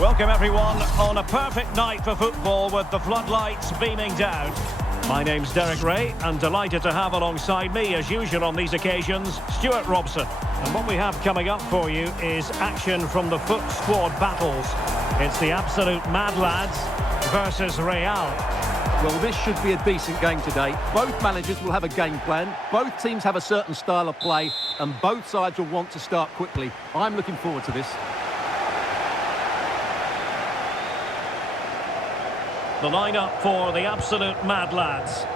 Welcome everyone on a perfect night for football with the floodlights beaming down. My name's Derek Ray and delighted to have alongside me as usual on these occasions Stuart Robson. And what we have coming up for you is action from the FUT squad battles. It's the absolute mad lads versus Real. Well, this should be a decent game today. Both managers will have a game plan. Both teams have a certain style of play and both sides will want to start quickly. I'm looking forward to this. The lineup for the absolute mad lads.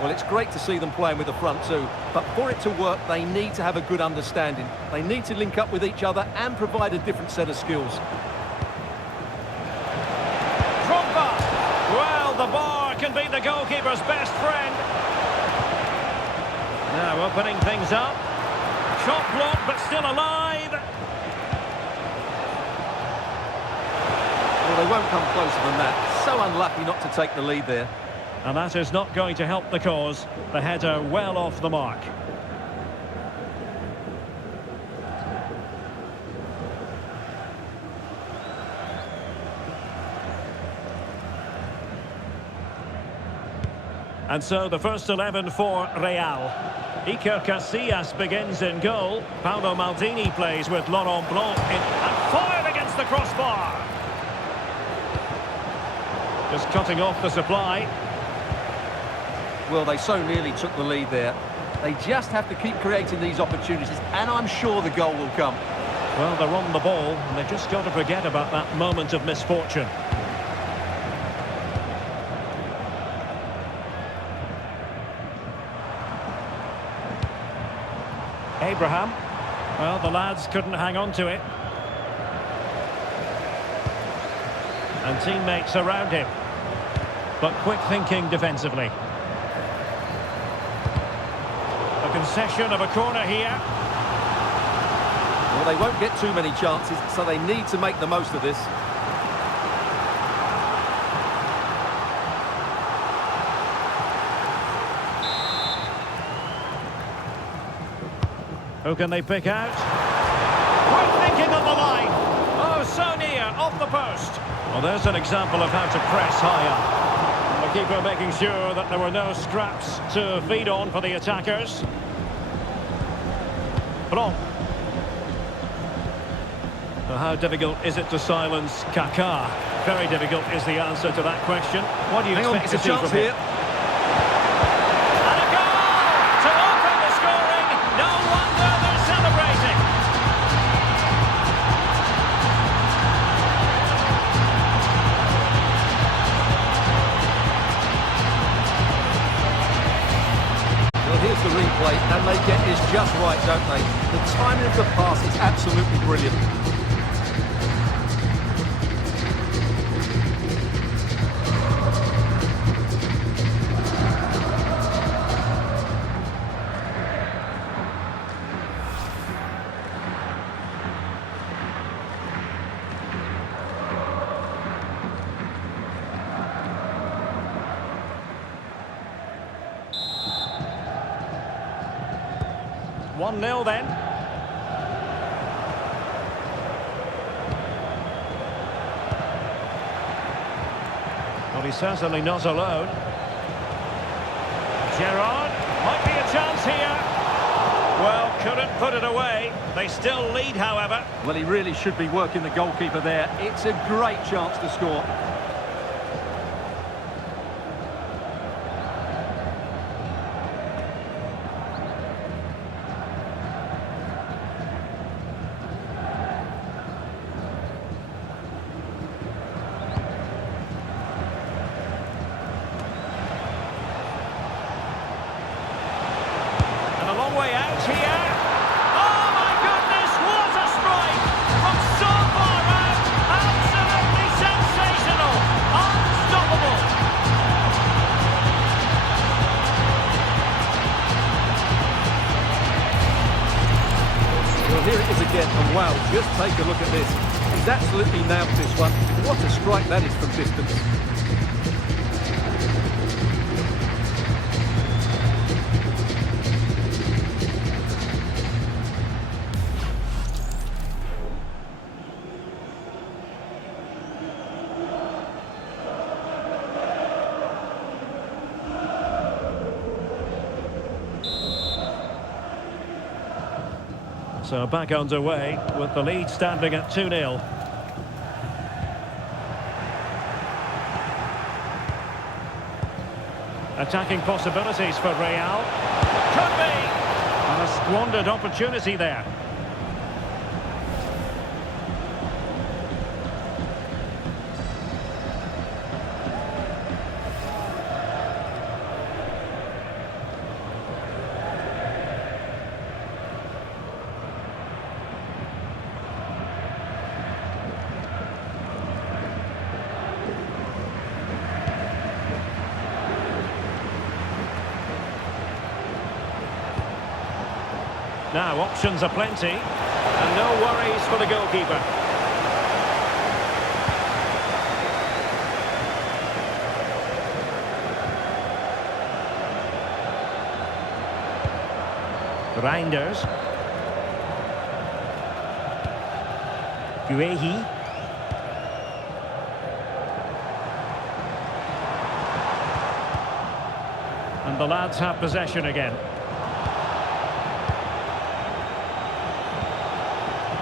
Well, it's great to see them playing with the front two, but for it to work, they need to have a good understanding. They need to link up with each other and provide a different set of skills. Drogba! Well, the bar can be the goalkeeper's best friend. Now opening things up. Shot blocked, but still alive. Well, they won't come closer than that. So unlucky not to take the lead there. And that is not going to help the cause. The header well off the mark. And so the first 11 for Real. Iker Casillas begins in goal. Paolo Maldini plays with Laurent Blanc and fired against the crossbar. Just cutting off the supply. Well, they so nearly took the lead there. They just have to keep creating these opportunities, and I'm sure the goal will come. Well, they're on the ball, and they've just got to forget about that moment of misfortune. Abraham. Well, the lads couldn't hang on to it. And teammates around him. But quick thinking defensively. A concession of a corner here. Well, they won't get too many chances, so they need to make the most of this. Who can they pick out? Quick thinking on the line. Oh, so near, off the post. Well, there's an example of how to press high up. The keeper making sure that there were no scraps to feed on for the attackers. Blanc. Well, how difficult is it to silence Kaká? Very difficult is the answer to that question. What do you expect to see from him? And a goal to open the scoring. No wonder they're celebrating. Here's the replay, and they get this just right, don't they? The timing of the pass is absolutely brilliant. One 0 then. Well, he's certainly not alone. Gerrard, might be a chance here. Well, couldn't put it away. They still lead, however. Well, he really should be working the goalkeeper there. It's a great chance to score. Way out here. Oh my goodness, what a strike from so far out. Absolutely sensational. Unstoppable. Well, here it is again, and wow, just take a look at this. He's absolutely nailed this one. What a strike that is from distance. So back underway with the lead standing at 2-0. Attacking possibilities for Real. Could be! And a squandered opportunity there. Now, options are plenty, and no worries for the goalkeeper. Reinders. Guehi. And the lads have possession again.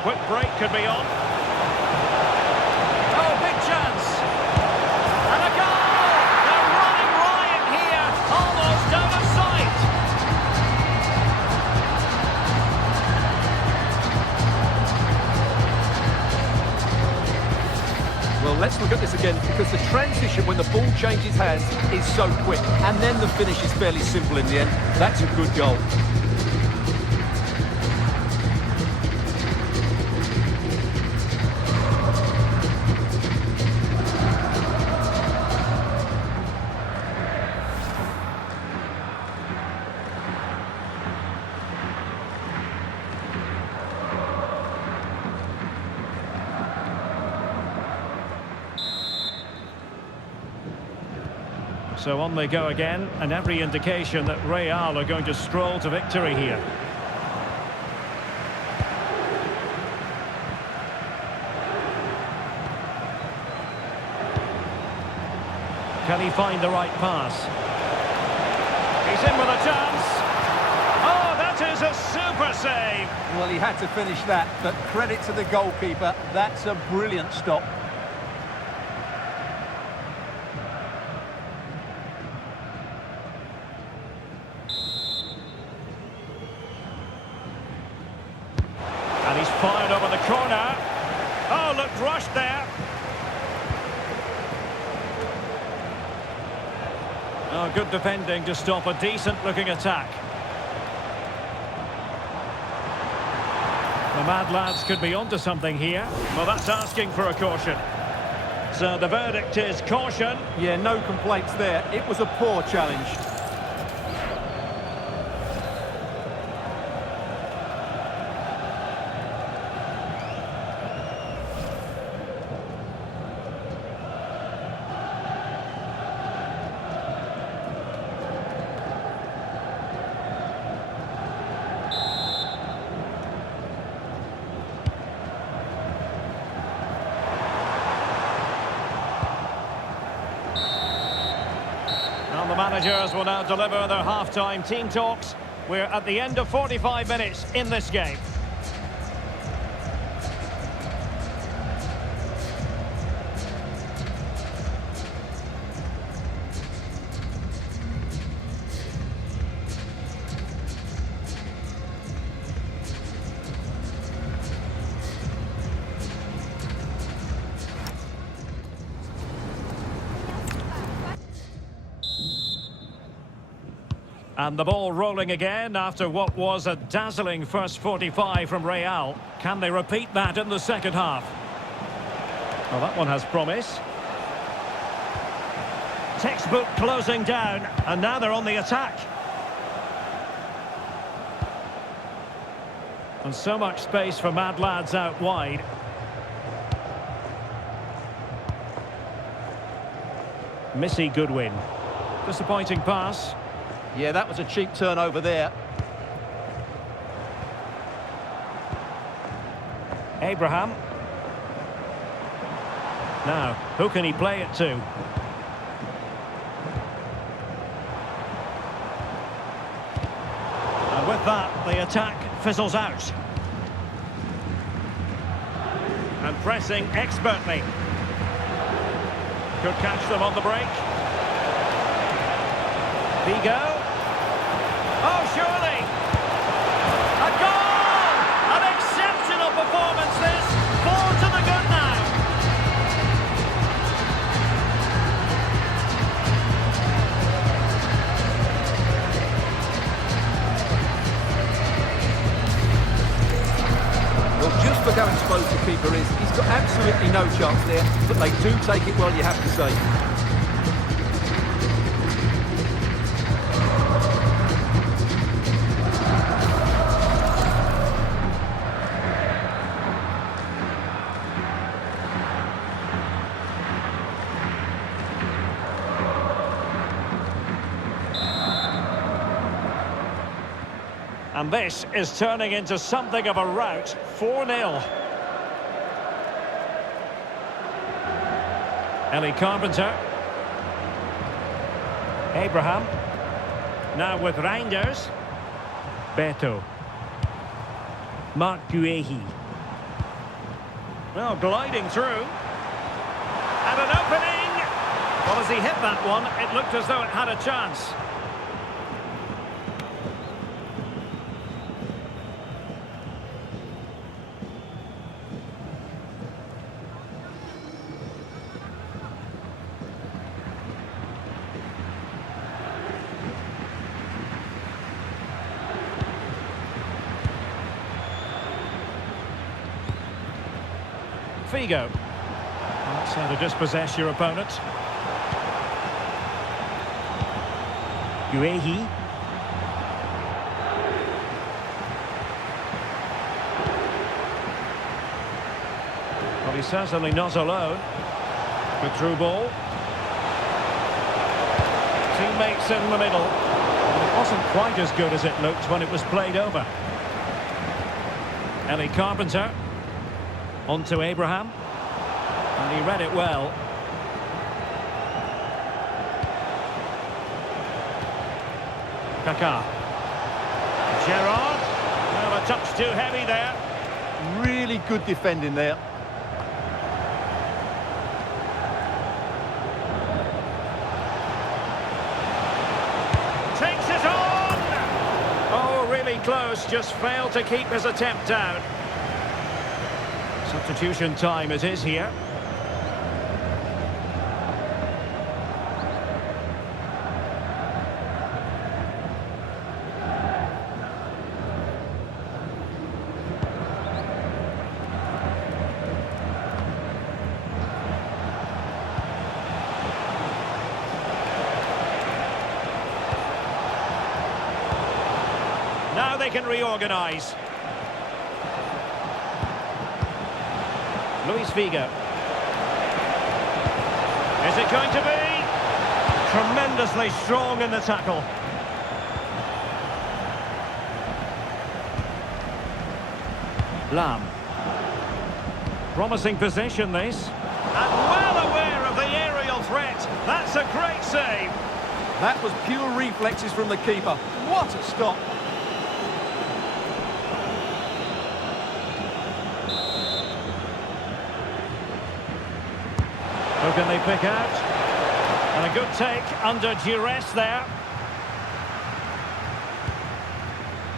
Quick break could be on. Oh, big chance. And a goal! They're running riot here, almost out of sight. Well, let's look at this again, because the transition when the ball changes hands is so quick, and then the finish is fairly simple in the end. That's a good goal. So on they go again, and every indication that Real are going to stroll to victory here. Can he find the right pass? He's in with a chance. Oh, that is a super save. Well, he had to finish that, but credit to the goalkeeper. That's a brilliant stop. And he's fired over the corner. Oh, looked rushed there. Oh, good defending to stop a decent-looking attack. The Mad Lads could be onto something here. Well, that's asking for a caution. So the verdict is caution. Yeah, no complaints there. It was a poor challenge. And the managers will now deliver their half-time team talks. We're at the end of 45 minutes in this game. And the ball rolling again after what was a dazzling first 45 from Real. Can they repeat that in the second half? Well, that one has promise. Textbook closing down, and now they're on the attack. And so much space for Mad Lads out wide. Missy Goodwin. Disappointing pass. Yeah, that was a cheap turnover there. Abraham. Now, who can he play it to? And with that, the attack fizzles out. And pressing expertly. Could catch them on the break. Figo. Oh, surely! A goal! An exceptional performance this. 4 to the good now. Well, just look how exposed the keeper is. He's got absolutely no chance there, but they do take it well, you have to say. And this is turning into something of a rout. 4-0. Ellie Carpenter. Abraham. Now with Reinders. Beto. Marc Guehi. Well, gliding through. And an opening! Well, as he hit that one, it looked as though it had a chance. Figo. That's how to dispossess your opponent. Guehi. Well, he's certainly not alone. Good through ball. Teammates in the middle. And it wasn't quite as good as it looked when it was played over. Ellie Carpenter. On to Abraham. And he read it well. Kaká. Gerrard. Well, a touch too heavy there. Really good defending there. Takes it on! Oh, really close. Just failed to keep his attempt down. Substitution time it is here. Now they can reorganise. Luis Figo. Is it going to be? Tremendously strong in the tackle. Lam. Promising position this. And well aware of the aerial threat. That's a great save. That was pure reflexes from the keeper. What a stop. Who can they pick out? And a good take under duress there.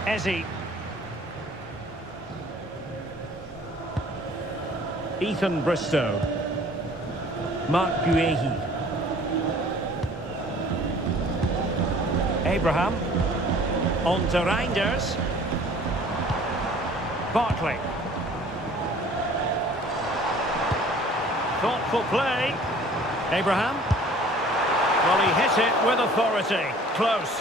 Eze. Ethan Bristow. Marc Guehi. Abraham. On to Reinders. Barkley. Thoughtful play. Abraham. Well, he hit it with authority. Close.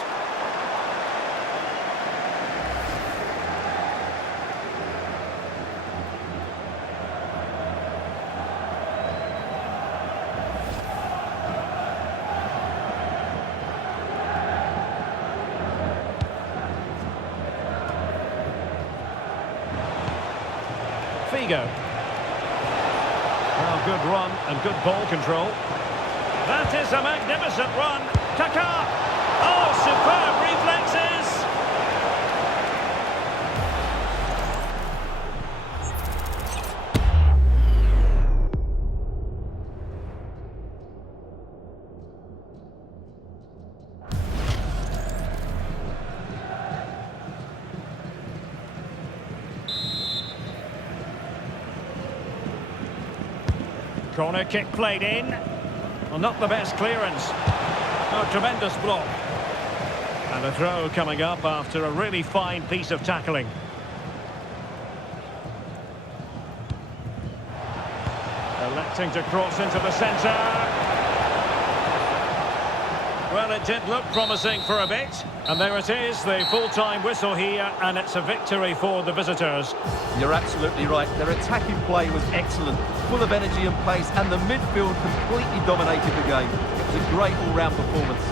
Figo. Well, good run and good ball control. That is a magnificent run. Kaká. Oh, superb reflexes. Corner kick played in. Well, not the best clearance. Oh, tremendous block. And a throw coming up after a really fine piece of tackling. Electing to cross into the centre. Well, it did look promising for a bit. And there it is, the full-time whistle here, and it's a victory for the visitors. You're absolutely right. Their attacking play was excellent, full of energy and pace, and the midfield completely dominated the game. It was a great all-round performance.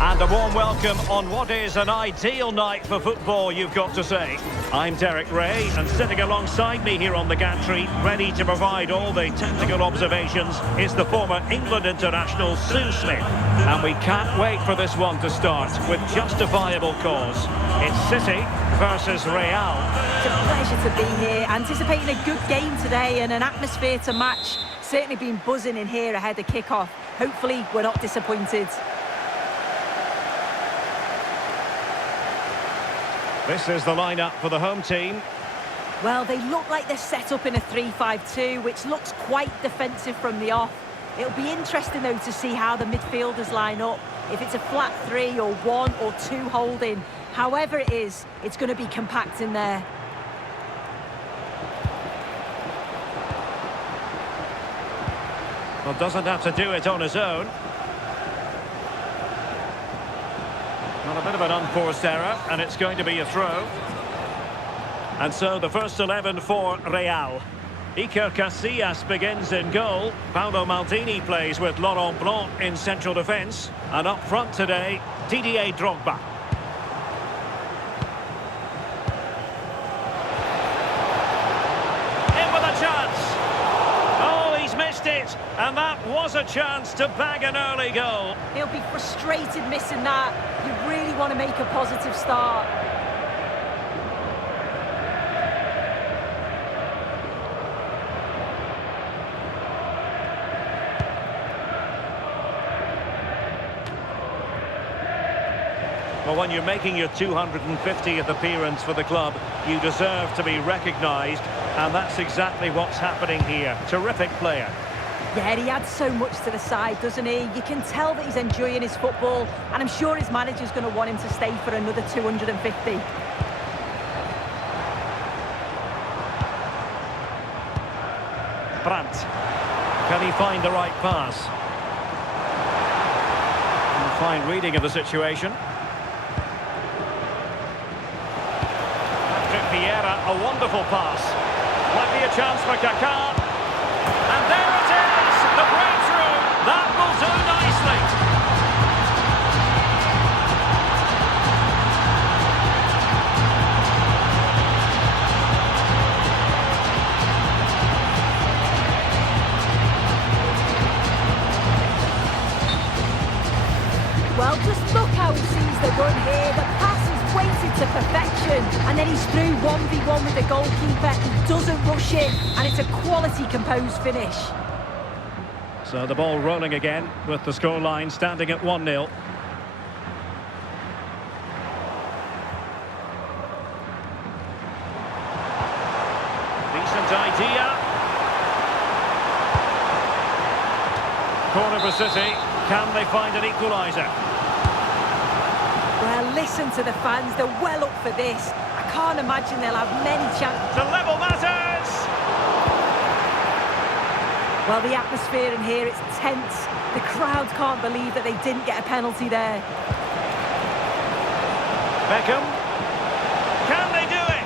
And a warm welcome on what is an ideal night for football, you've got to say. I'm Derek Ray, and sitting alongside me here on the gantry, ready to provide all the tactical observations, is the former England international Sue Smith. And we can't wait for this one to start, with justifiable cause. It's City versus Real. It's a pleasure to be here, anticipating a good game today and an atmosphere to match. Certainly been buzzing in here ahead of kick-off. Hopefully we're not disappointed. This is the lineup for the home team. Well, they look like they're set up in a 3-5-2, which looks quite defensive from the off. It'll be interesting, though, to see how the midfielders line up. If it's a flat 3 or 1 or 2 holding, however it is, it's going to be compact in there. Well, doesn't have to do it on his own. Well, a bit of an unforced error, and it's going to be a throw. And so the first 11 for Real. Iker Casillas begins in goal. Paolo Maldini plays with Laurent Blanc in central defence. And up front today, Didier Drogba. In with a chance. Oh, he's missed it. And that was a chance to bag an early goal. He'll be frustrated missing that. You really want to make a positive start. Well, when you're making your 250th appearance for the club, you deserve to be recognised, and that's exactly what's happening here. Terrific player. Yeah, he adds so much to the side, doesn't he? You can tell that he's enjoying his football, and I'm sure his manager's going to want him to stay for another 250. Brandt. Can he find the right pass? And fine reading of the situation. Patrick Vieira, a wonderful pass. Might be a chance for Kaká. And there it is! The breakthrough! That will do nicely! Well, just look how he sees the run here. The pass is weighted to perfection. And then he's through 1v1 with the goalkeeper. He doesn't rush it. And it's a quality, composed finish. So the ball rolling again with the scoreline standing at 1-0. Decent idea. Corner for City. Can they find an equaliser? Well, listen to the fans. They're well up for this. I can't imagine they'll have many chances. To level matters! Well, the atmosphere in here, it's tense. The crowd can't believe that they didn't get a penalty there. Beckham. Can they do it?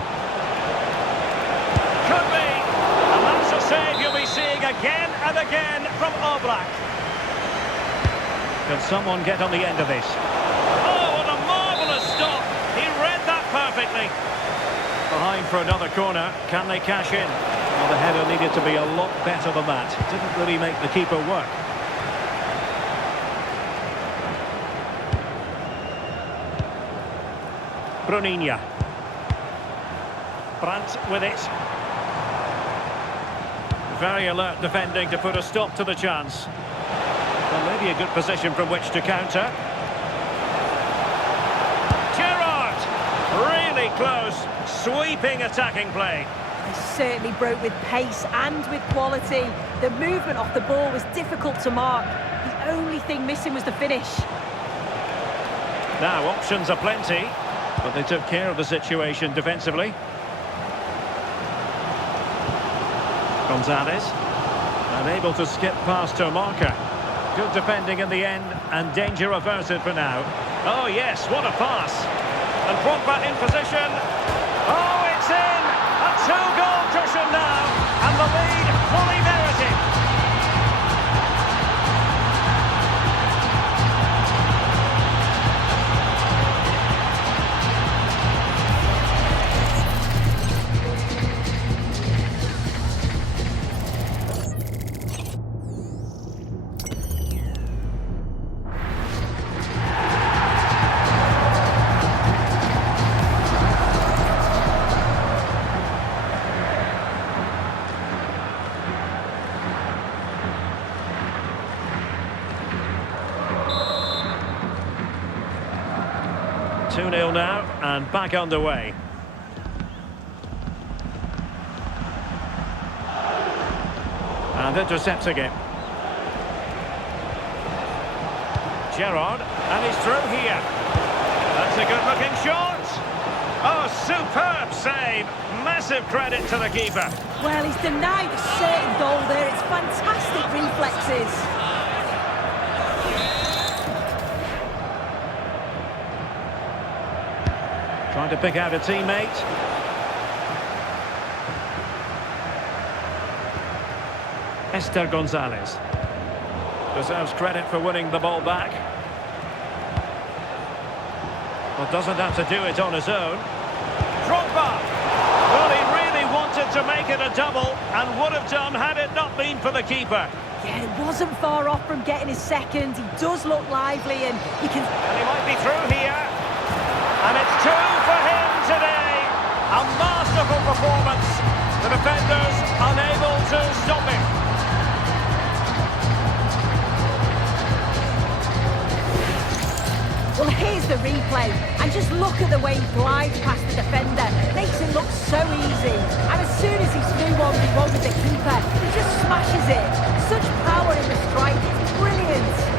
Could be. And that's a save you'll be seeing again and again from Oblak. Can someone get on the end of this? Oh, what a marvellous stop. He read that perfectly. Behind for another corner. Can they cash in? Well, the header needed to be a lot better than that. Didn't really make the keeper work. Bruninha. Brandt with it. Very alert defending to put a stop to the chance. Well, maybe a good position from which to counter. Gerrard! Really close. Sweeping attacking play. They certainly broke with pace and with quality. The movement off the ball was difficult to mark. The only thing missing was the finish. Now, options are plenty, but they took care of the situation defensively. Gonzalez. Unable to skip past her marker. Good defending in the end, and danger averted for now. Oh yes, what a pass. And Drogba in position. Oh, it's in! A two-goal cushion now, and the lead fully merited. Two-nil now, and back underway. And intercepting it. Gerrard, and he's through here. That's a good-looking shot. Oh, superb save. Massive credit to the keeper. Well, he's denied a certain goal there. It's fantastic reflexes. Trying to pick out a teammate. Esther Gonzalez. Deserves credit for winning the ball back. But doesn't have to do it on his own. Drogba! Well, he really wanted to make it a double and would have done had it not been for the keeper. Yeah, it wasn't far off from getting his second. He does look lively and he can... And he might be through here. And it's two for him today. A masterful performance. The defenders unable to stop him. Well, here's the replay and just look at the way he glides past the defender. Makes it look so easy. And as soon as he's through 1v1 with the keeper, he just smashes it. Such power in the strike. It's brilliant.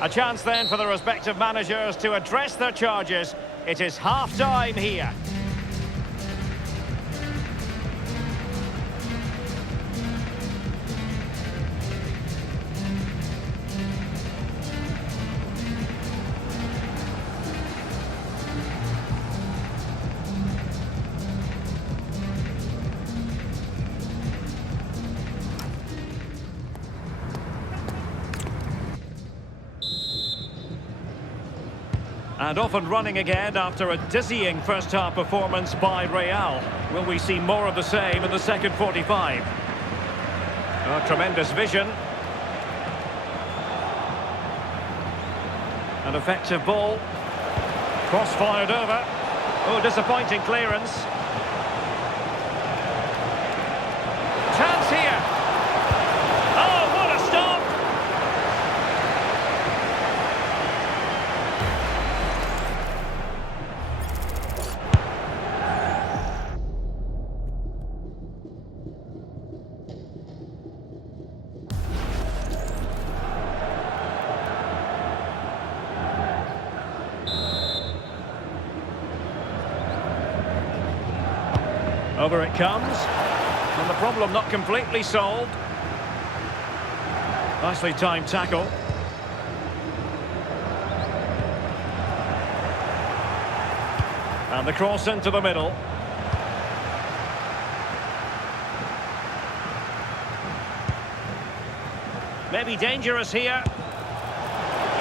A chance then for the respective managers to address their charges. It is half-time here. And off and running again after a dizzying first-half performance by Real. Will we see more of the same in the second 45? Oh, tremendous vision. An effective ball. Cross-fired over. Oh, disappointing clearance. Chance here. Oh, what a stop! Over it comes, and the problem not completely solved. Nicely timed tackle. And the cross into the middle. Maybe dangerous here.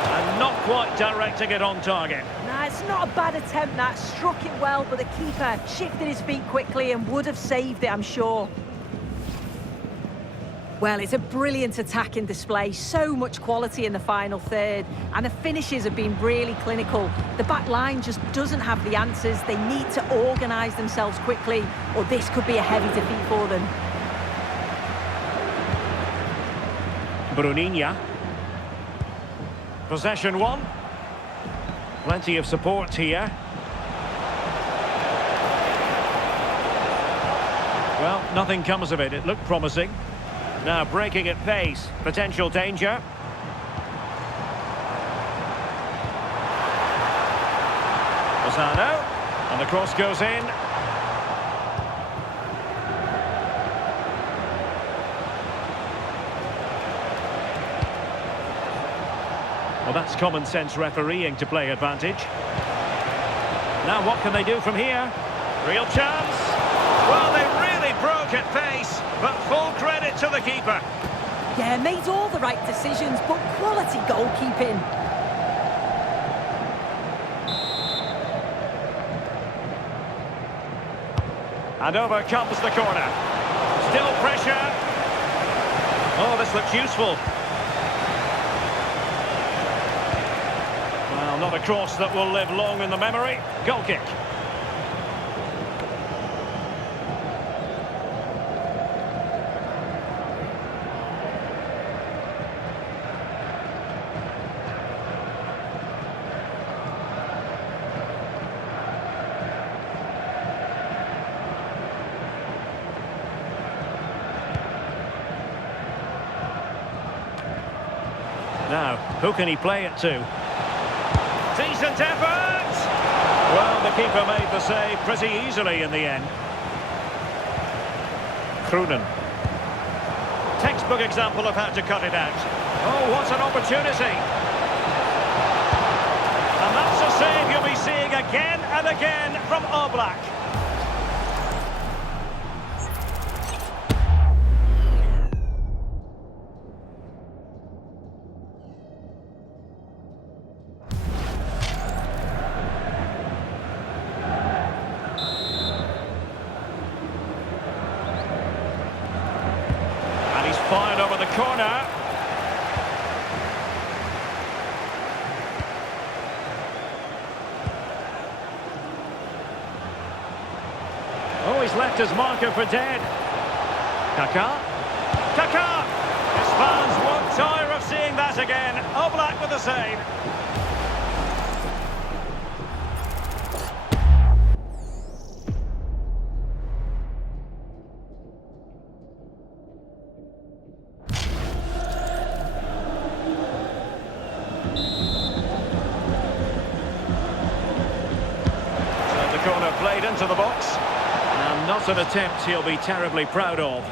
And not quite directing it on target. Nah, it's not a bad attempt, that. Struck it well, but the keeper shifted his feet quickly and would have saved it, I'm sure. Well, it's a brilliant attacking display. So much quality in the final third. And the finishes have been really clinical. The back line just doesn't have the answers. They need to organise themselves quickly, or this could be a heavy defeat for them. Bruninha. Possession one. Plenty of support here. Well, nothing comes of it. It looked promising. Now breaking at pace. Potential danger. Lozano. And the cross goes in. Well, that's common sense refereeing to play advantage. Now what can they do from here? Real chance. Well, they really broke at pace, but full credit to the keeper. Yeah, made all the right decisions, but quality goalkeeping. And over comes the corner. Still pressure. Oh, this looks useful. Well, not a cross that will live long in the memory. Goal kick. Now, who can he play it to? Decent effort! Well, the keeper made the save pretty easily in the end. Kroenen. Textbook example of how to cut it out. Oh, what an opportunity! And that's a save you'll be seeing again and again from Oblak. the corner. Oh, he's left his marker for dead. Kaká. Kaká! His fans won't tire of seeing that again. Oblak with the save. So the corner played into the box. And not an attempt he'll be terribly proud of.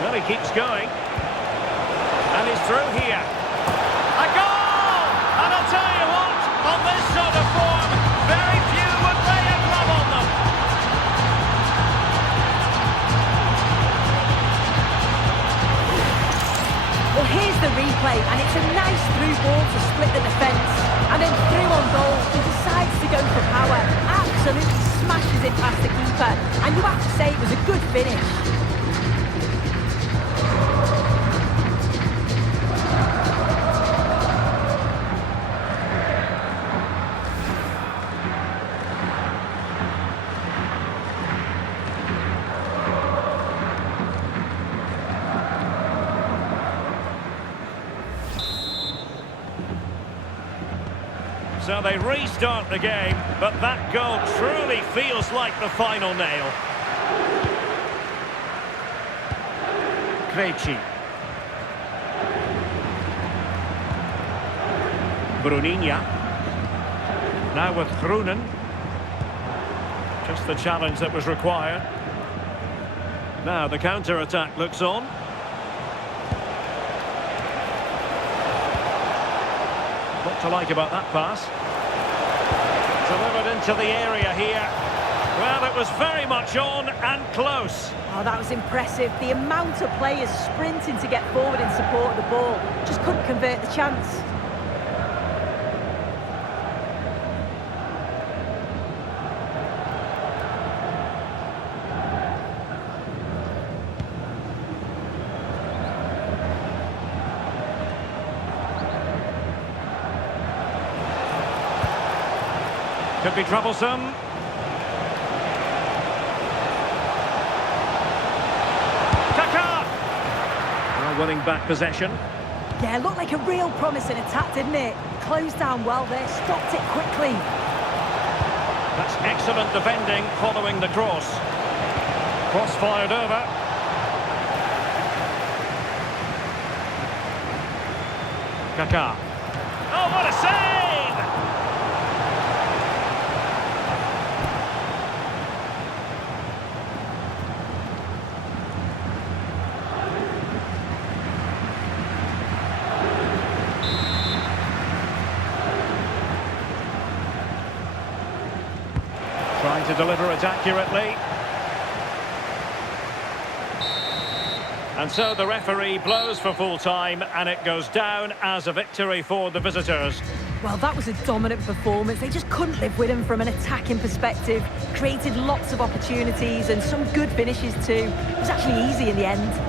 Well, he keeps going. And he's through here. A goal! And I'll tell you what, on this sort of form, very few would lay a glove on them. Well, here's the replay, and it's a nice through ball to split the defence. And then through on goal, he decides to go for power. Absolutely smashes it past the keeper. And you have to say it was a good finish. So they restart the game, but that goal truly feels like the final nail. Krejci. Bruninha. Now with Groenen. Just the challenge that was required. Now the counter-attack looks on. What to like about that pass? Delivered into the area here. Well, it was very much on and close. Oh, that was impressive. The amount of players sprinting to get forward in support of the ball. Just couldn't convert the chance. Could be troublesome. Kaká! Well, winning back possession. Yeah, looked like a real promising attack, didn't it? Closed down well there, stopped it quickly. That's excellent defending following the cross. Cross fired over. Kaká. Oh, what a save! Trying to deliver it accurately. And so the referee blows for full time and it goes down as a victory for the visitors. Well, that was a dominant performance. They just couldn't live with him from an attacking perspective. Created lots of opportunities and some good finishes too. It was actually easy in the end.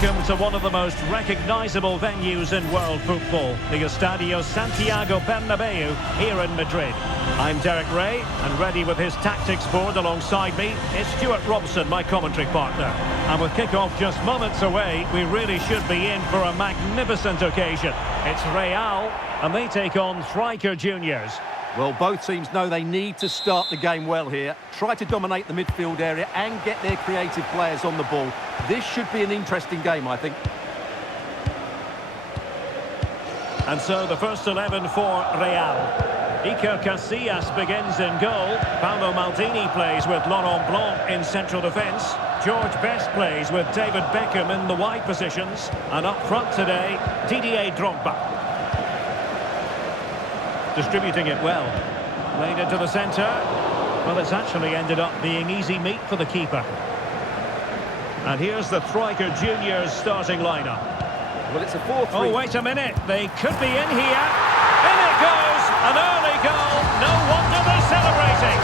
welcome to one of the most recognisable venues in world football, the Estadio Santiago Bernabeu here in Madrid. I'm Derek Ray, and ready with his tactics board alongside me is Stuart Robson, my commentary partner. And with kick-off just moments away, we really should be in for a magnificent occasion. It's Real, and they take on Striker Juniors. Well, both teams know they need to start the game well here. Try to dominate the midfield area and get their creative players on the ball. This should be an interesting game, I think. And so the first 11 for Real. Iker Casillas begins in goal. Paolo Maldini plays with Laurent Blanc in central defence. George Best plays with David Beckham in the wide positions. And up front today, Didier Drogba. Distributing it well. Played into the centre. Well, it's actually ended up being easy meat for the keeper. And here's the Striker Juniors starting lineup. Well, it's a 4-3. Oh, wait a minute. They could be in here. In it goes. An early goal. No wonder they're celebrating.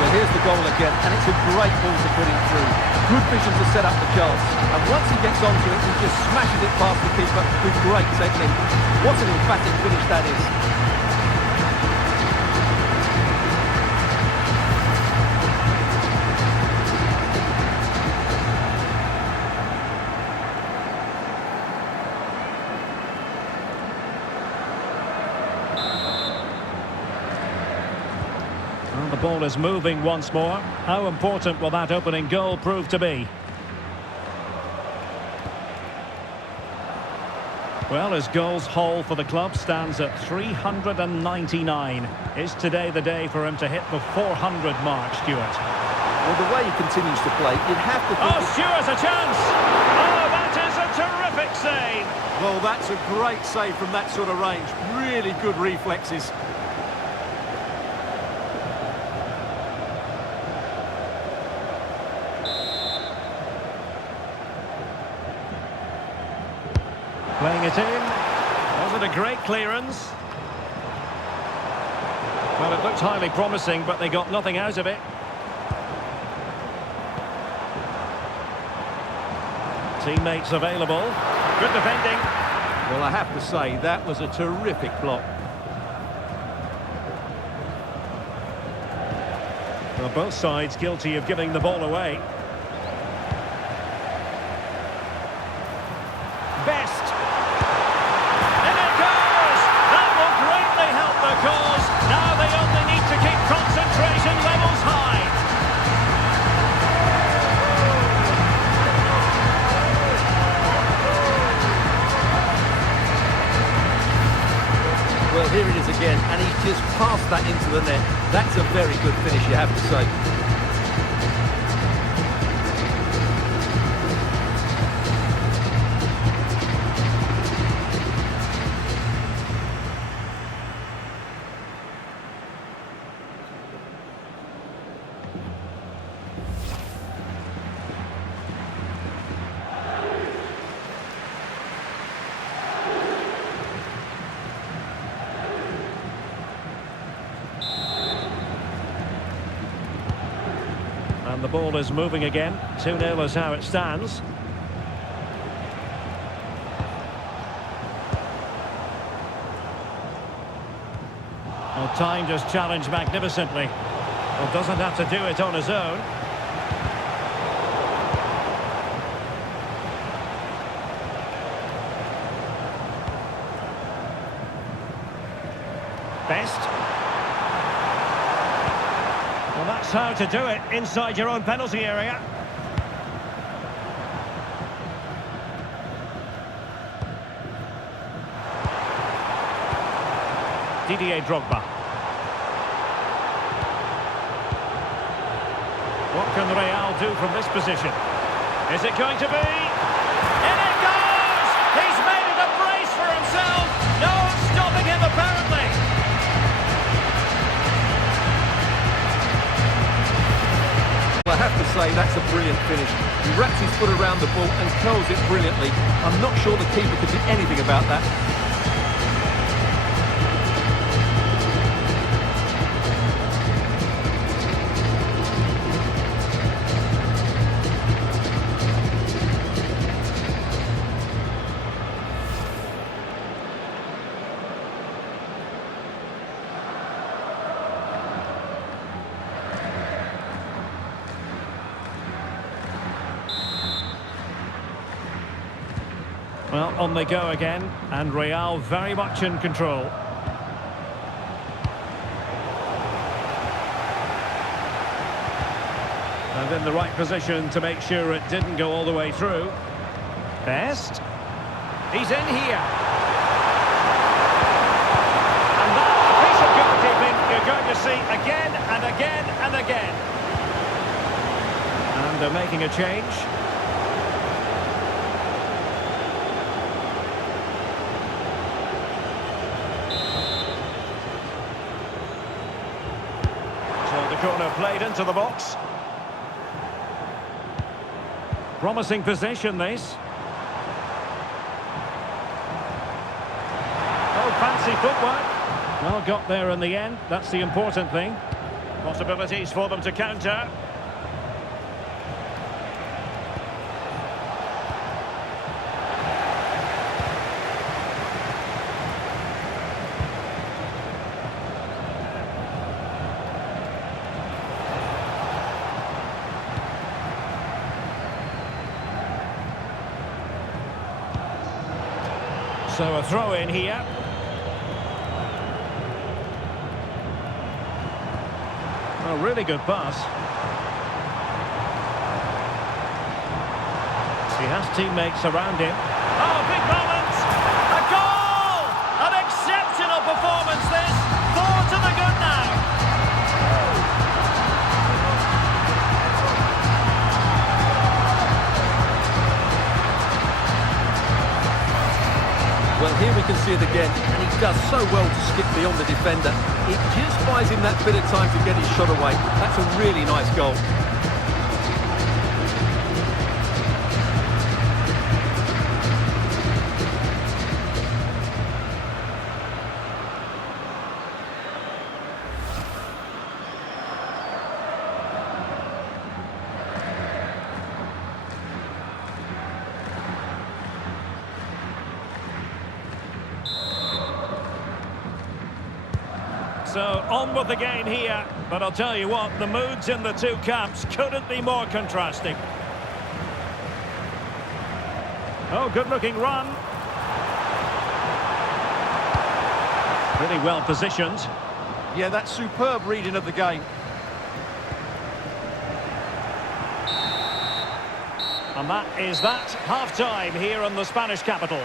Well, here's the goal again, and it's a great ball to put him through. Good vision to set up the chance. And once he gets onto it, he just smashes it past the keeper with great technique. What an emphatic finish that is. Well, the ball is moving once more. How important will that opening goal prove to be? Well, his goals haul for the club stands at 399. Is today the day for him to hit the 400 mark, Stuart? Well, the way he continues to play, you'd have to think... Oh, Stuart, a chance! Oh, that is a terrific save! Well, that's a great save from that sort of range. Really good reflexes. Playing it in. Was it a great clearance? Well, it looked highly promising, but they got nothing out of it. Teammates available. Good defending. Well, I have to say, that was a terrific block. Well, both sides guilty of giving the ball away. Best. And it goes! That will greatly help the cause. Now they only need to keep concentration levels high. Well, here it is again, and he's just passed that into the net. That's a very good finish, you have to say. And the ball is moving again. 2-0 is how it stands. Well, timed his challenge magnificently. Well, doesn't have to do it on his own. Best. Well, that's how to do it inside your own penalty area. Didier Drogba. What can Real do from this position? Is it going to be? In it goes! He's made it a brace for himself! No stopping him, apparently! Well, I have to say, that's a brilliant finish. He wraps his foot around the ball and curls it brilliantly. I'm not sure the keeper could do anything about that. Well, on they go again, and Real very much in control. And in the right position to make sure it didn't go all the way through. Best. He's in here. And that piece of goalkeeping you're going to see again and again and again. And they're making a change. So the corner played into the box. Promising position, this. Oh, fancy footwork. Well, got there in the end. That's the important thing. Possibilities for them to counter. So a throw in here. A really good pass. He has teammates around him. Oh, big moment! A goal! An exceptional performance this. 4 to the good now. Well, here we can see it again, and he does so well to skip beyond the defender. It just buys him that bit of time to get his shot away. That's a really nice goal. So on with the game here, but I'll tell you what, the moods in the two camps couldn't be more contrasting. Oh, good-looking run. Really well positioned. Yeah, that's superb reading of the game. And that is that, half-time here in the Spanish capital.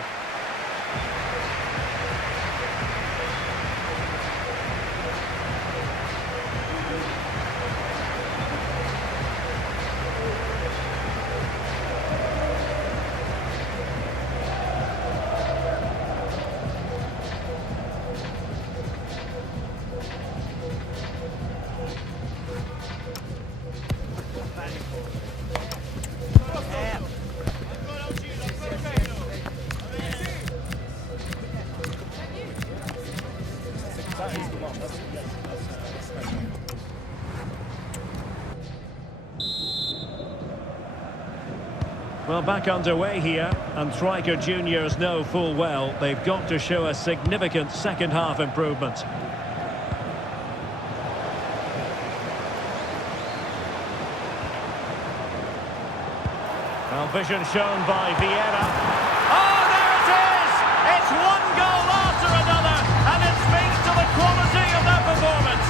Well, back underway here, and striker juniors know full well they've got to show a significant second-half improvement. Well, vision shown by Vieira. Oh, there it is! It's one goal after another, and it speaks to the quality of their performance.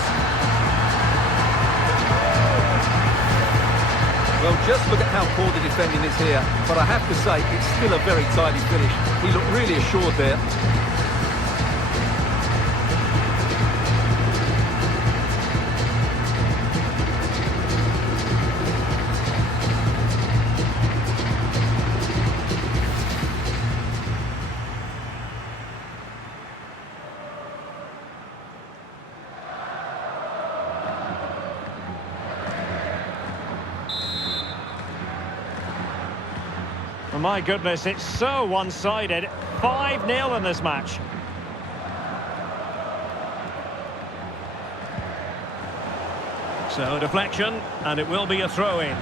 Well, just look at how poor the defending is here, but I have to say, it's still a very tidy finish. He looked really assured there. My goodness, it's so one-sided. 5-0 in this match. So, deflection, and it will be a throw-in.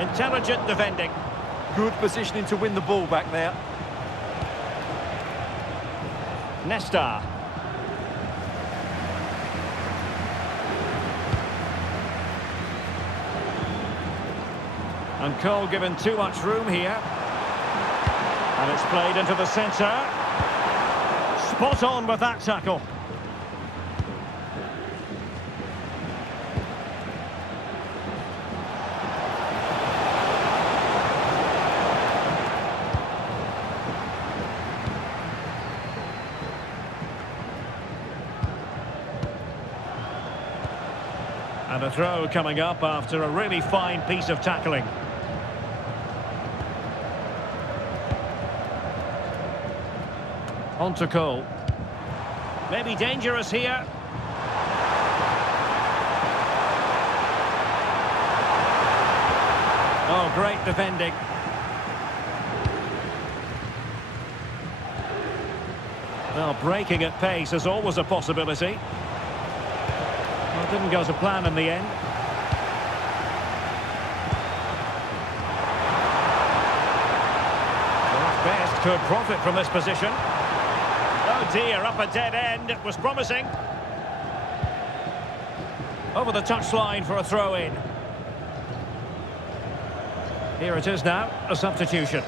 Intelligent defending. Good positioning to win the ball back there. Nesta. And Cole given too much room here. And it's played into the centre. Spot on with that tackle. And a throw coming up after a really fine piece of tackling. On to Cole. Maybe dangerous here. Oh, great defending. Well, breaking at pace is always a possibility. Well, it didn't go to plan in the end. Well, Best could profit from this position. Oh dear, up a dead end. It was promising. Over the touchline for a throw-in. Here it is now, a substitution.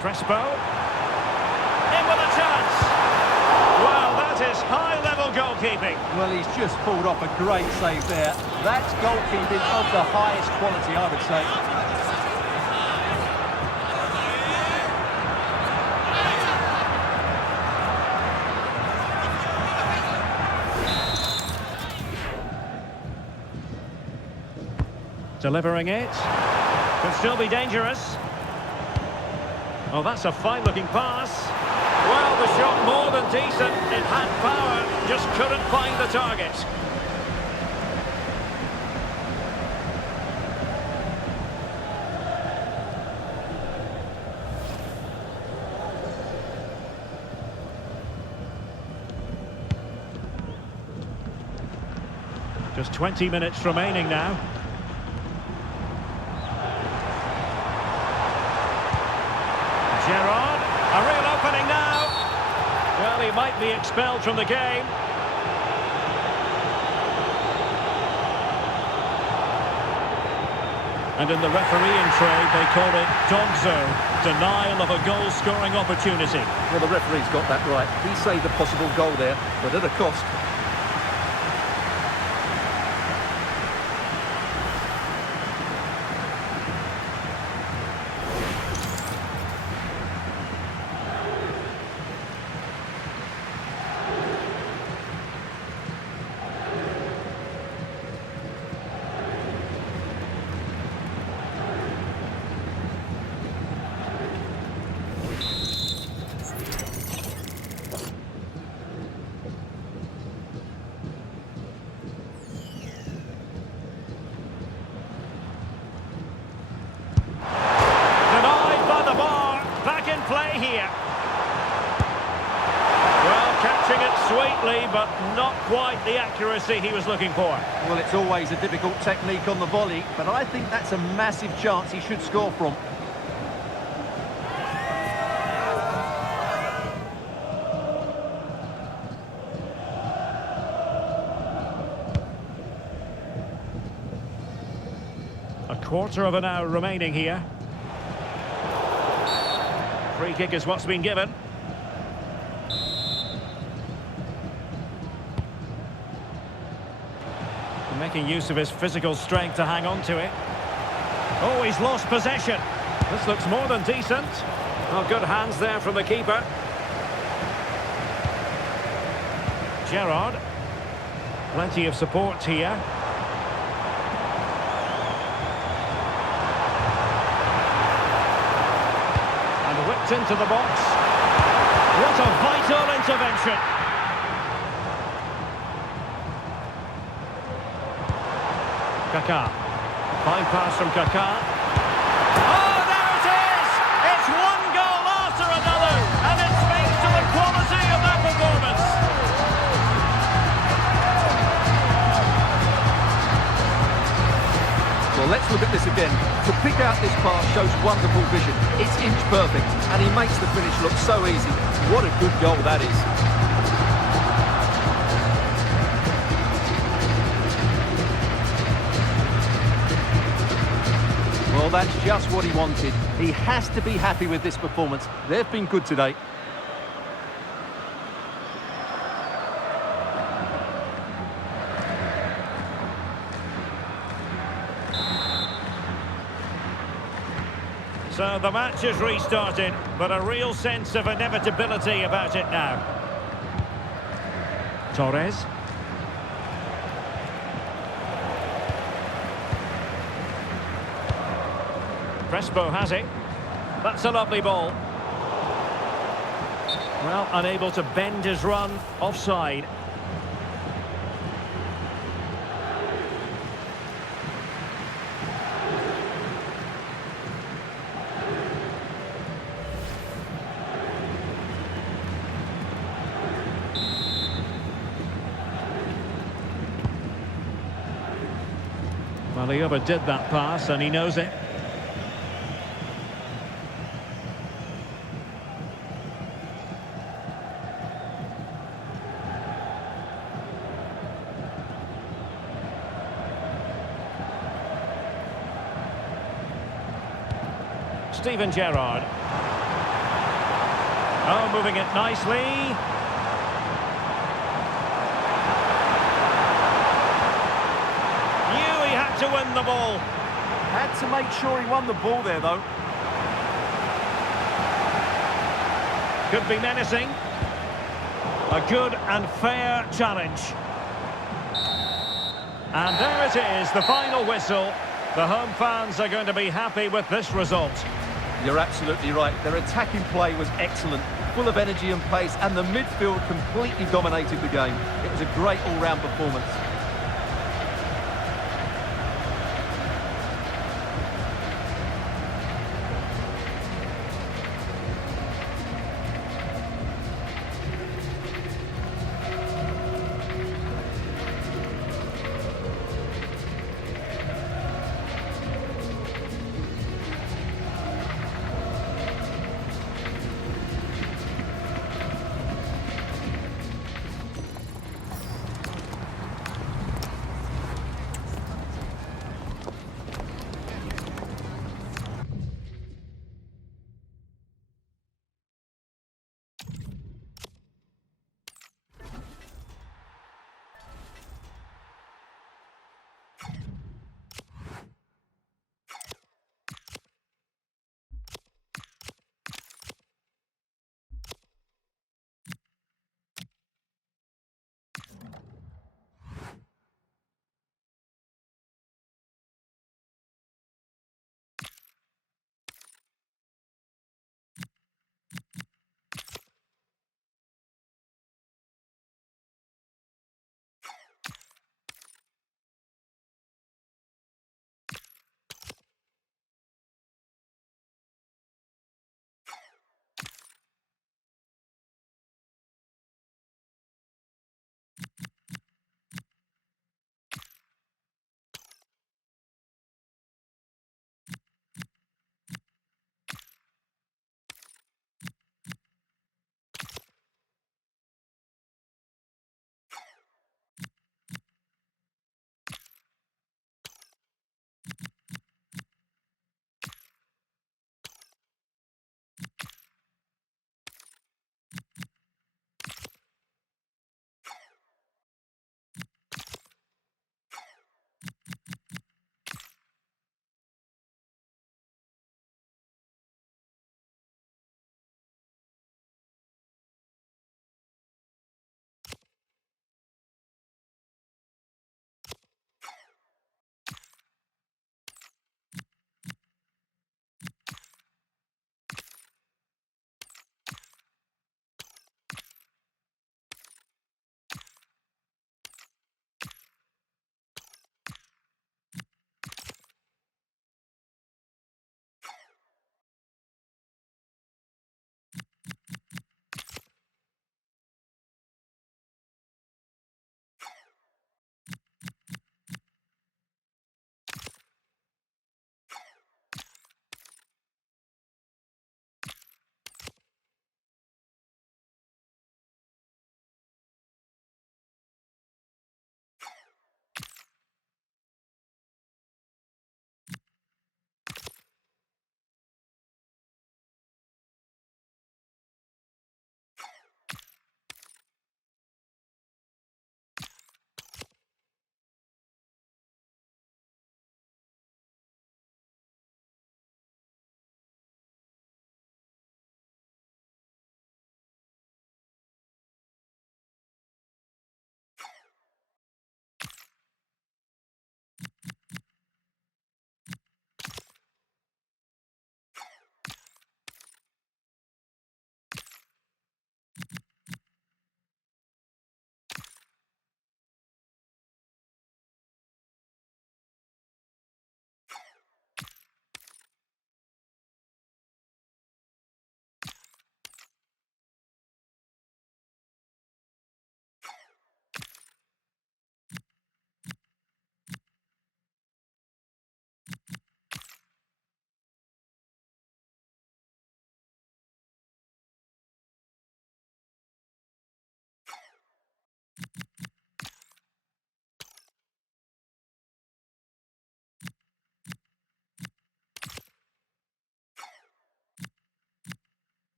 Crespo. In with a chance. Well, that is high-level goalkeeping. Well, he's just pulled off a great save there. That's goalkeeping of the highest quality, I would say. Delivering it. Could still be dangerous. Oh, that's a fine-looking pass. Well, the shot more than decent. It had power, just couldn't find the target. Just 20 minutes remaining now. Gerrard, a real opening now. Well, he might be expelled from the game. And in the refereeing trade, they call it dogzo, denial of a goal-scoring opportunity. Well, the referee's got that right. He saved a possible goal there, but at a cost. Sweetly, but not quite the accuracy he was looking for. Well, it's always a difficult technique on the volley, but I think that's a massive chance he should score from. A quarter of an hour remaining here. Free kick is what's been given. Making use of his physical strength to hang on to it. Oh, he's lost possession. This looks more than decent. Oh, good hands there from the keeper. Gerrard. Plenty of support here. And whipped into the box. What a vital intervention. Kaká. Fine pass from Kaká. Oh, there it is! It's one goal after another, and it speaks to the quality of that performance. Well, let's let's look at this again. To pick out this pass shows wonderful vision. It's inch perfect, and he makes the finish look so easy. What a good goal that is. Well, that's just what he wanted. He has to be happy with this performance. They've been good today. So the match has restarted, but a real sense of inevitability about it now. Torres. Crespo has it. That's a lovely ball. Well, unable to bend his run, offside. Well, he overdid that pass and he knows it. Steven Gerrard. Oh, moving it nicely. Knew he had to win the ball. Had to make sure he won the ball there, though. Could be menacing. A good and fair challenge. And there it is, the final whistle. The home fans are going to be happy with this result. You're absolutely right. Their attacking play was excellent, full of energy and pace, and the midfield completely dominated the game. It was a great all-round performance.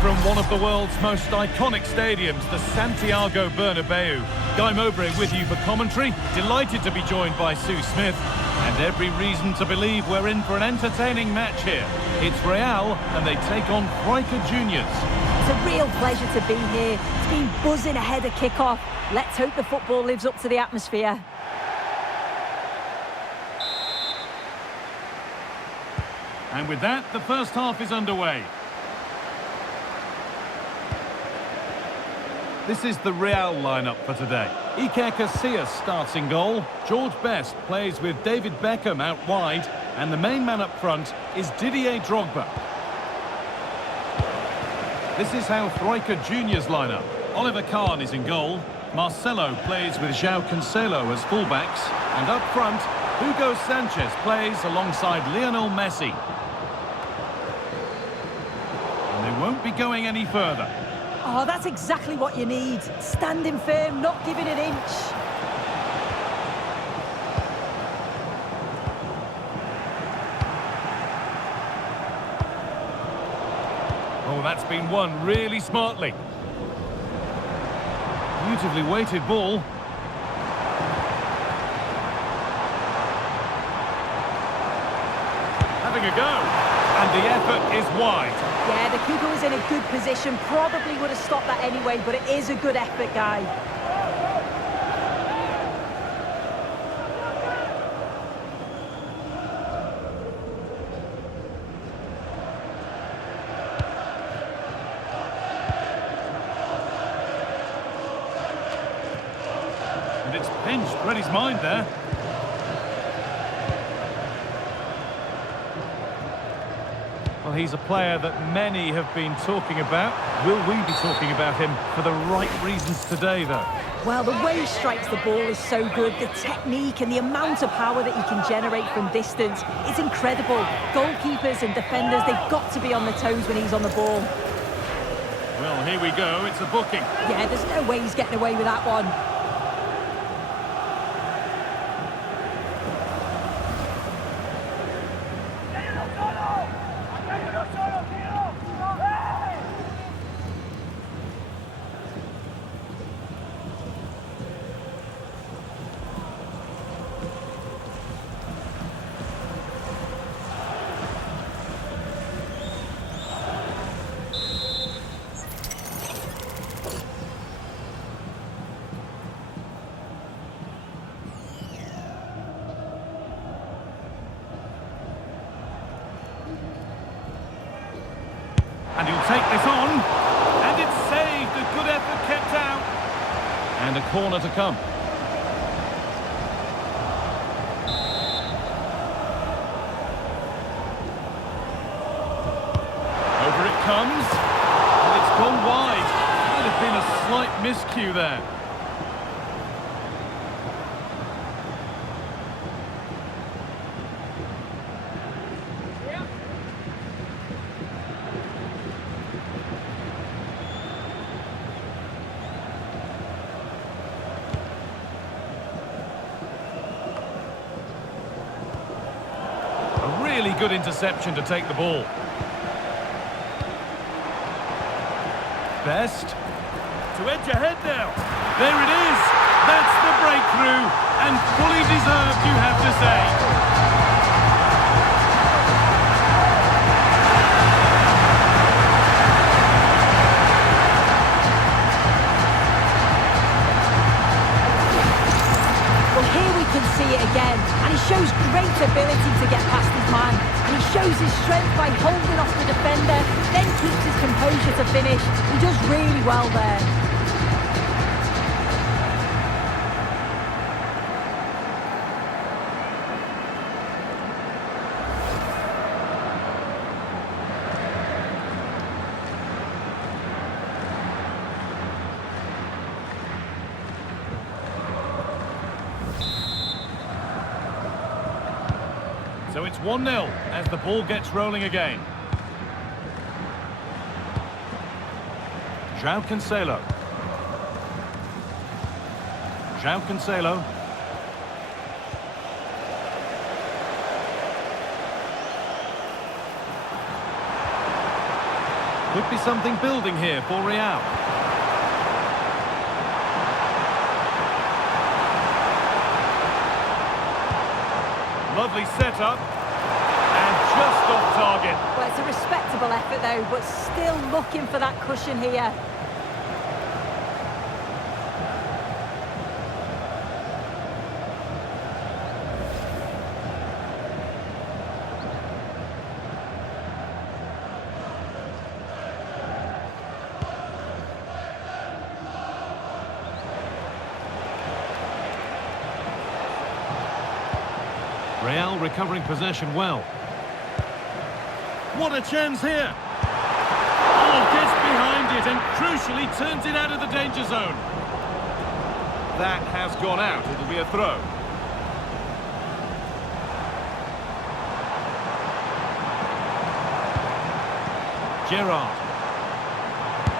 from one of the world's most iconic stadiums, the Santiago Bernabeu. Guy Mowbray with you for commentary. Delighted to be joined by Sue Smith. And every reason to believe we're in for an entertaining match here. It's Real and they take on Troika Juniors. It's a real pleasure to be here. It's been buzzing ahead of kick-off. Let's hope the football lives up to the atmosphere. And with that, the first half is underway. This is the Real lineup for today. Iker Casillas starts in goal. George Best plays with David Beckham out wide. And the main man up front is Didier Drogba. This is how Troika Juniors line up. Oliver Kahn is in goal. Marcelo plays with João Cancelo as fullbacks. And up front, Hugo Sanchez plays alongside Lionel Messi. And they won't be going any further. Oh, that's exactly what you need. Standing firm, not giving an inch. Oh, that's been won really smartly. Beautifully weighted ball. Having a go. And the effort is wide. Yeah, the keeper was in a good position. Probably would have stopped that anyway, but it is a good effort, Guy. And it's pinched Reddy's mind there. Well, he's a player that many have been talking about. Will we be talking about him for the right reasons today, though? Well, the way he strikes the ball is so good. The technique and the amount of power that he can generate from distance, it's incredible. Goalkeepers and defenders, they've got to be on their toes when he's on the ball. Well, here we go. It's a booking. Yeah, there's no way he's getting away with that one. And he'll take this on. And it's saved. A good effort kept out. And a corner to come. Over it comes. And it's gone wide. Might have been a slight miscue there. Really good interception to take the ball. Best. To edge ahead now. There it is. That's the breakthrough. And fully deserved, you have to say. See it again, and he shows great ability to get past his man, and he shows his strength by holding off the defender, then keeps his composure to finish. He does really well there. So it's 1-0 as the ball gets rolling again. João Cancelo. João Cancelo. Could be something building here for Real. Lovely setup. And just off target. Well, it's a respectable effort though, but still looking for that cushion here. Real recovering possession well. What a chance here! Oh, gets behind it and crucially turns it out of the danger zone. That has gone out. It'll be a throw. Gerrard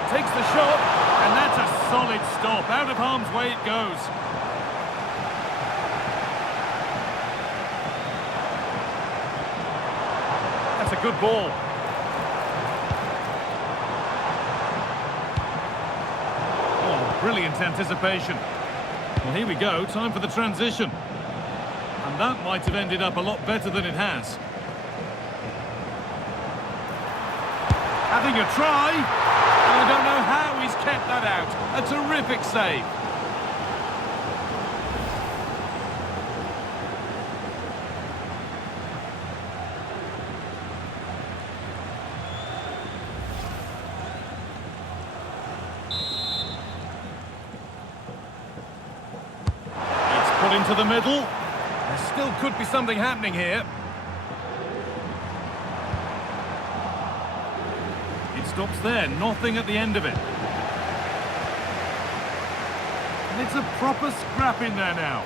takes the shot, and that's a solid stop. Out of harm's way it goes. That's a good ball. Oh, brilliant anticipation. Well, here we go. Time for the transition. And that might have ended up a lot better than it has. Having a try. I don't know how he's kept that out. A terrific save. Put into the middle. There still could be something happening here. It stops there, nothing at the end of it. And it's a proper scrap in there now.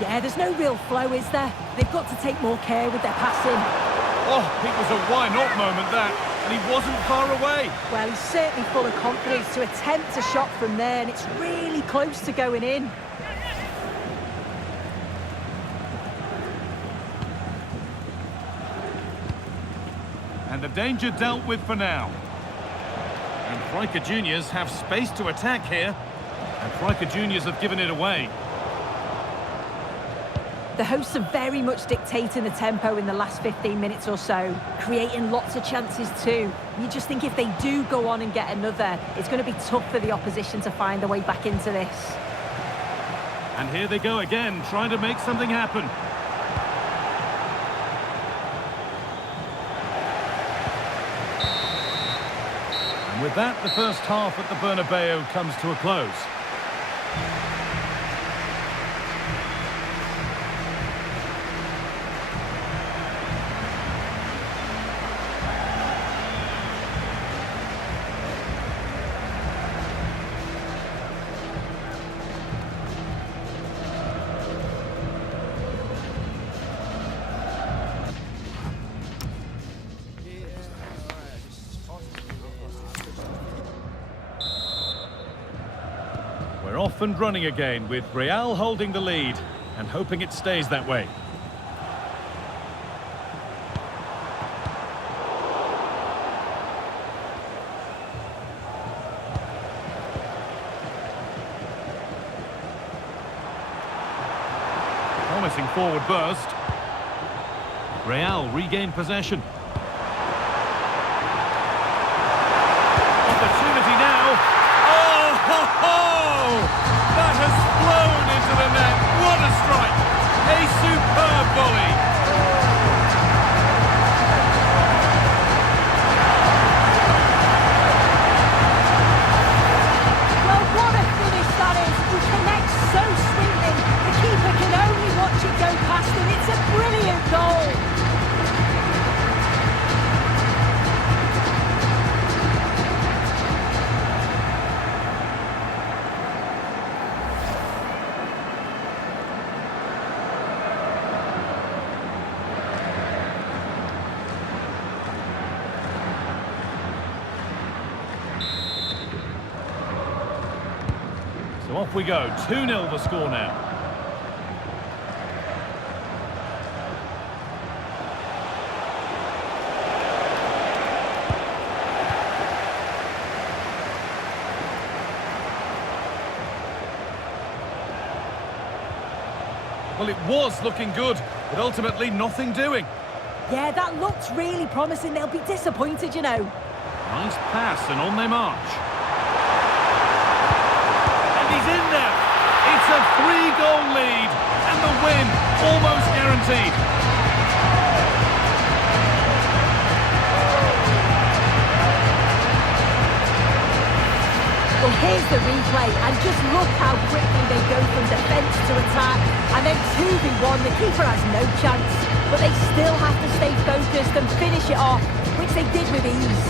Yeah, there's no real flow, is there? They've got to take more care with their passing. Oh, it was a why-not moment, that. And he wasn't far away. Well, he's certainly full of confidence to attempt a shot from there, and it's really close to going in. And the danger dealt with for now. And Freiker Juniors have space to attack here. And Freiker Juniors have given it away. The hosts are very much dictating the tempo in the last 15 minutes or so, creating lots of chances too. You just think if they do go on and get another, it's going to be tough for the opposition to find their way back into this. And here they go again, trying to make something happen. And with that, the first half at the Bernabeu comes to a close. We're off and running again with Real holding the lead and hoping it stays that way. Promising forward burst. Real regain possession. Opportunity now. Oh, ho, ho! That has flown into the net. What a strike! A superb volley. Well, what a finish that is. He connects so sweetly. The keeper can only watch it go past him. It's a brilliant goal. So off we go. 2-0 the score now. Well, it was looking good, but ultimately nothing doing. Yeah, that looked really promising. They'll be disappointed, you know. Nice pass, and on they march. And he's in there. It's a 3-goal lead, and the win almost guaranteed. Well, here's the replay, and just look how quickly they go from defence to attack. And then 2v1, the keeper has no chance. But they still have to stay focused and finish it off, which they did with ease.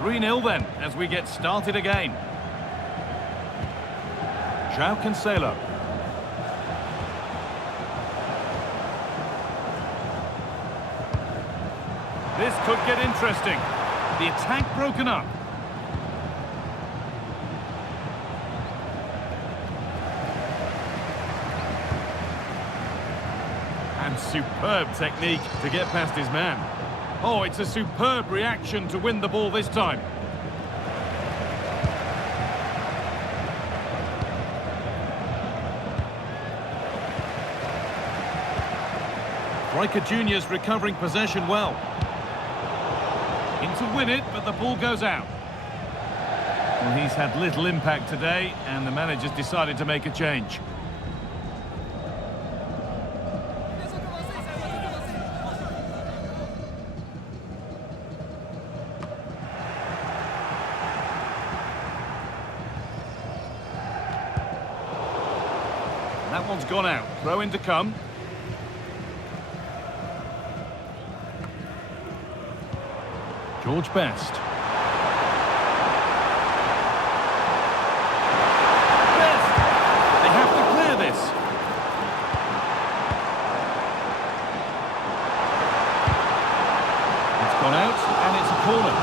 3-0 then, as we get started again. João Cancelo. This could get interesting. The attack broken up. And superb technique to get past his man. Oh, it's a superb reaction to win the ball this time. Striker Junior's recovering possession well. In to win it, but the ball goes out. Well, he's had little impact today, and the manager's decided to make a change. That one's gone out. Throw in to come. George Best. Best! They have to clear this. It's gone out, and it's a corner.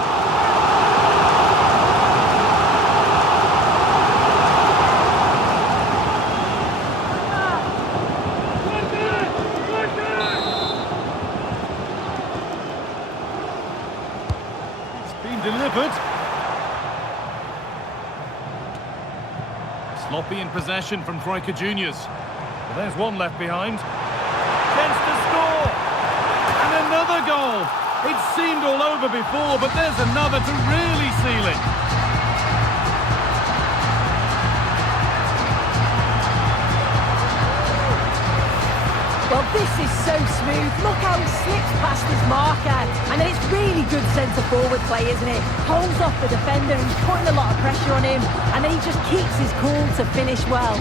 Delivered. Sloppy in possession from Striker Juniors. Well, there's one left behind. Chance to score! And another goal! It seemed all over before, but there's another to really seal it. Well, this is so smooth. Look how he slips past his marker. And then it's really good centre-forward play, isn't it? Holds off the defender, he's putting a lot of pressure on him. And then he just keeps his cool to finish well.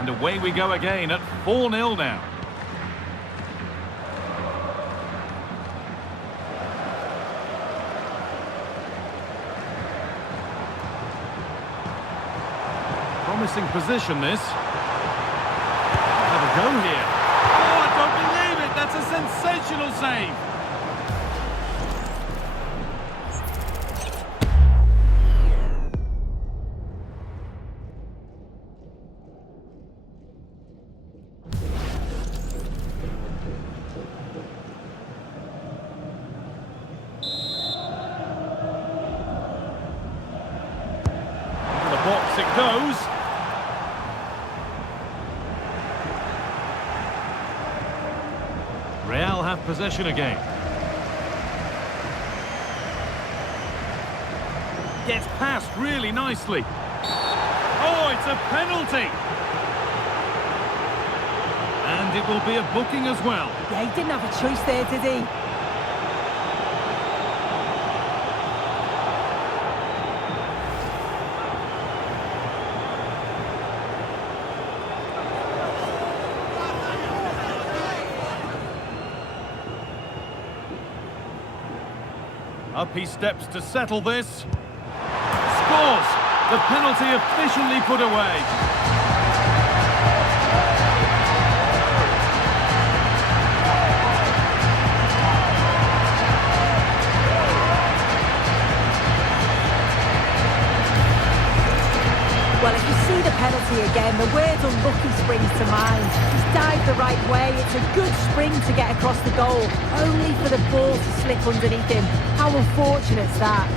And away we go again at 4-0 now. Promising position, this. Have a go here. Oh, I don't believe it! That's a sensational save! Box it goes. Real have possession again. Gets past really nicely. Oh, it's a penalty. And it will be a booking as well. Yeah, he didn't have a choice there, did he? Up he steps to settle this. Scores! The penalty officially put away. Well, if you see the penalty again, the word unlucky springs to mind. He's dived the right way. It's a good spring to get across the goal, only for the ball to slip underneath him. How unfortunate's that?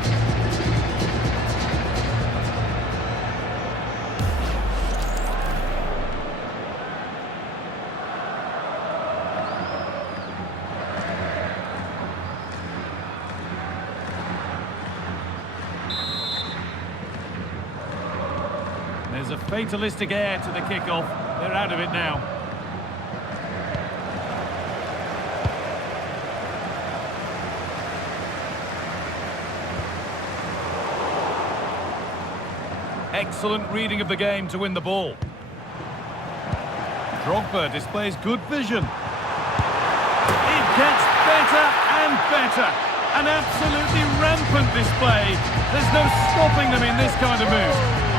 There's a fatalistic air to the kickoff. They're out of it now. Excellent reading of the game to win the ball. Drogba displays good vision. It gets better and better. An absolutely rampant display. There's no stopping them in this kind of move.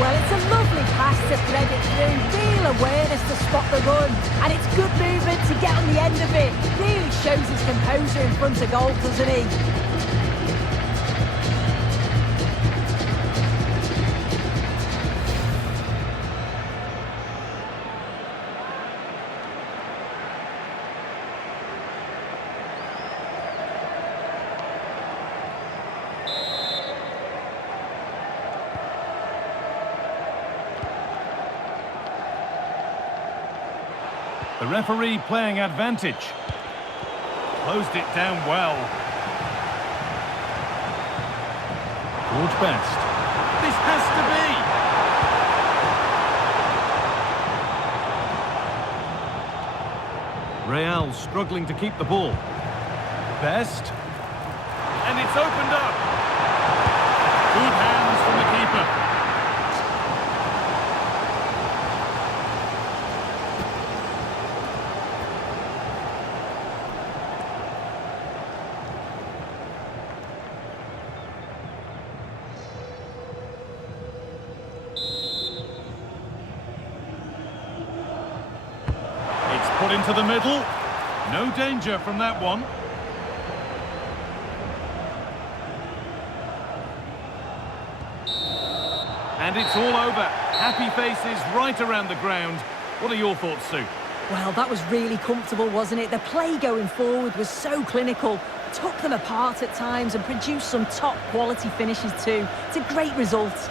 Well, it's a lovely pass to thread it through, real awareness to spot the run, and it's good movement to get on the end of it. Really shows his composure in front of goal, doesn't he? The referee playing advantage. Closed it down well. George Best. This has to be! Real struggling to keep the ball. Best. And it's opened up. Good hands from the keeper. Put into the middle. No danger from that one. And it's all over. Happy faces right around the ground. What are your thoughts, Sue? Well, that was really comfortable, wasn't it? The play going forward was so clinical. Took them apart at times and produced some top quality finishes too. It's a great result.